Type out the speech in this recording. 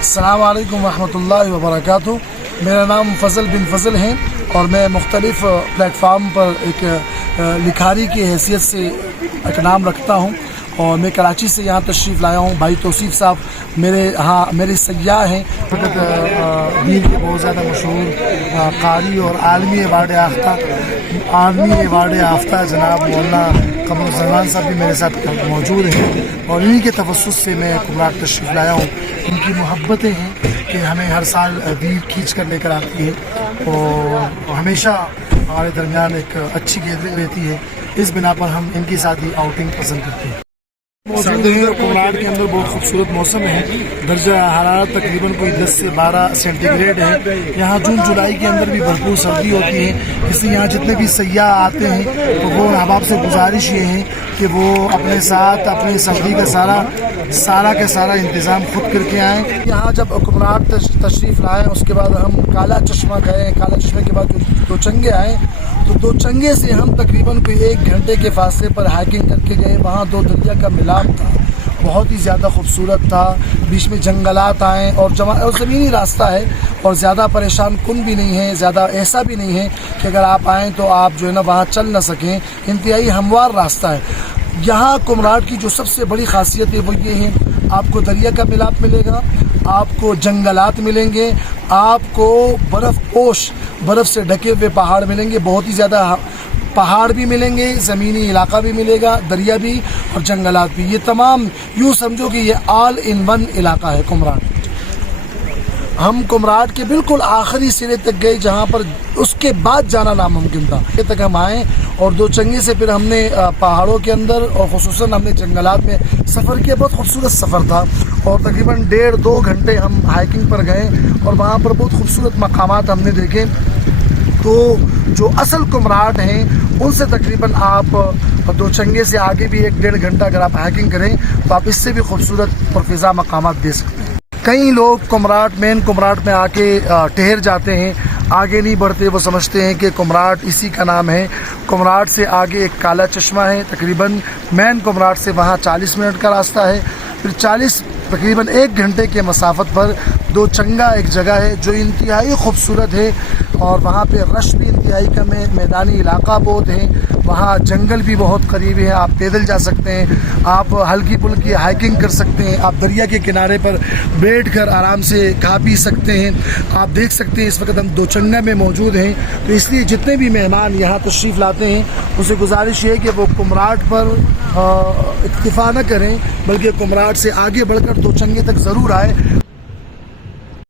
السلام علیکم ورحمۃ اللہ وبرکاتہ۔ میرا نام فضل بن فضل ہے اور میں مختلف پلیٹ فارم پر ایک لکھاری کی حیثیت سے ایک نام رکھتا ہوں، اور میں کراچی سے یہاں تشریف لایا ہوں۔ بھائی توصیف صاحب میرے سیاح ہیں، دین کے بہت زیادہ مشہور قاری اور عالمی ایوارڈ یافتہ جناب مولانا قمر الزمان صاحب بھی میرے ساتھ موجود ہیں، اور انہی کے توسط سے میں کمراٹ تشریف لایا ہوں۔ ان کی محبتیں ہیں کہ ہمیں ہر سال ویر کھینچ کر لے کر آتی ہے، اور ہمیشہ ہمارے درمیان ایک اچھی گیدرنگ رہتی ہے۔ اس بنا پر ہم ان کے ساتھ ہی آؤٹنگ پسند کرتے ہیں۔ موجود ہیں کمراٹ کے اندر بہت خوبصورت موسم ہے، درجہ حرارت تقریباً کوئی 10 سے 12 سینٹی گریڈ ہے۔ یہاں جون جولائی کے اندر بھی بھرپور سردی ہوتی ہے، اس لیے یہاں جتنے بھی سیاح آتے ہیں تو وہ احباب سے گزارش یہ ہے کہ وہ اپنے ساتھ اپنے سردی کا سارا انتظام خود کر کے آئیں۔ یہاں جب کمراٹ تشریف لائیں، اس کے بعد ہم کالا چشمہ گئے، کالا چشمے کے بعد دو چنگے آئے، تو دو چنگے سے ہم تقریباً کوئی 1 گھنٹے کے فاصلے پر ہائکنگ کر کے گئے۔ وہاں دو دریا کا ملاپ تھا، بہت ہی زیادہ خوبصورت تھا، بیچ میں جنگلات آئیں اور زمینی راستہ ہے، اور زیادہ پریشان کن بھی نہیں ہے، زیادہ ایسا بھی نہیں ہے کہ اگر آپ آئیں تو آپ جو ہے نا وہاں چل نہ سکیں، انتہائی ہموار راستہ ہے۔ یہاں کمراٹ کی جو سب سے بڑی خاصیت ہے وہ یہ ہے، آپ کو دریا کا ملاپ ملے گا، آپ کو جنگلات ملیں گے، آپ کو برف سے ڈھکے ہوئے پہاڑ ملیں گے، بہت ہی زیادہ پہاڑ بھی ملیں گے، زمینی علاقہ بھی ملے گا، دریا بھی اور جنگلات بھی۔ یہ تمام یوں سمجھو کہ یہ آل ان ون علاقہ ہے کمراٹ۔ ہم کمراٹ کے بالکل آخری سرے تک گئے، جہاں پر اس کے بعد جانا ناممکن تھا۔ یہ تک ہم آئے اور دو چنگے سے پھر ہم نے پہاڑوں کے اندر اور خصوصاً ہم نے جنگلات میں سفر کیا۔ بہت خوبصورت سفر تھا، اور تقریباً 1.5-2 گھنٹے ہم ہائکنگ پر گئے، اور وہاں پر بہت خوبصورت مقامات ہم نے دیکھے۔ تو جو اصل کمراٹ ہیں ان سے تقریباً آپ دو چنگے سے آگے بھی 1-1.5 گھنٹہ اگر آپ ہائکنگ کریں تو آپ اس سے بھی خوبصورت اور فضا مقامات دے سکتے ہیں۔ کئی لوگ مین کمراٹ میں آ کے ٹھہر جاتے ہیں، آگے نہیں بڑھتے، وہ سمجھتے ہیں کہ کمراٹ اسی کا نام ہے۔ کمراٹ سے آگے ایک کالا چشمہ ہے، تقریباً مین کمراٹ سے وہاں 40 منٹ کا راستہ ہے، پھر تقریباً 1 گھنٹے کے مسافت پر دو چنگا ایک جگہ ہے جو انتہائی خوبصورت ہے، اور وہاں پہ رش بھی انتہائی کم ہے، میدانی علاقہ بہت ہے، وہاں جنگل بھی بہت قریب ہے، آپ پیدل جا سکتے ہیں، آپ ہلکی پھلکی ہائکنگ کر سکتے ہیں، آپ دریا کے کنارے پر بیٹھ کر آرام سے کھا پی سکتے ہیں۔ آپ دیکھ سکتے ہیں اس وقت ہم دو چنگا میں موجود ہیں، تو اس لیے جتنے بھی مہمان یہاں تشریف لاتے ہیں اسے گزارش یہ ہے کہ وہ کمراٹ پر اکتفا نہ کریں، بلکہ کمراٹ سے آگے بڑھ کر دو چنگے تک ضرور آئے۔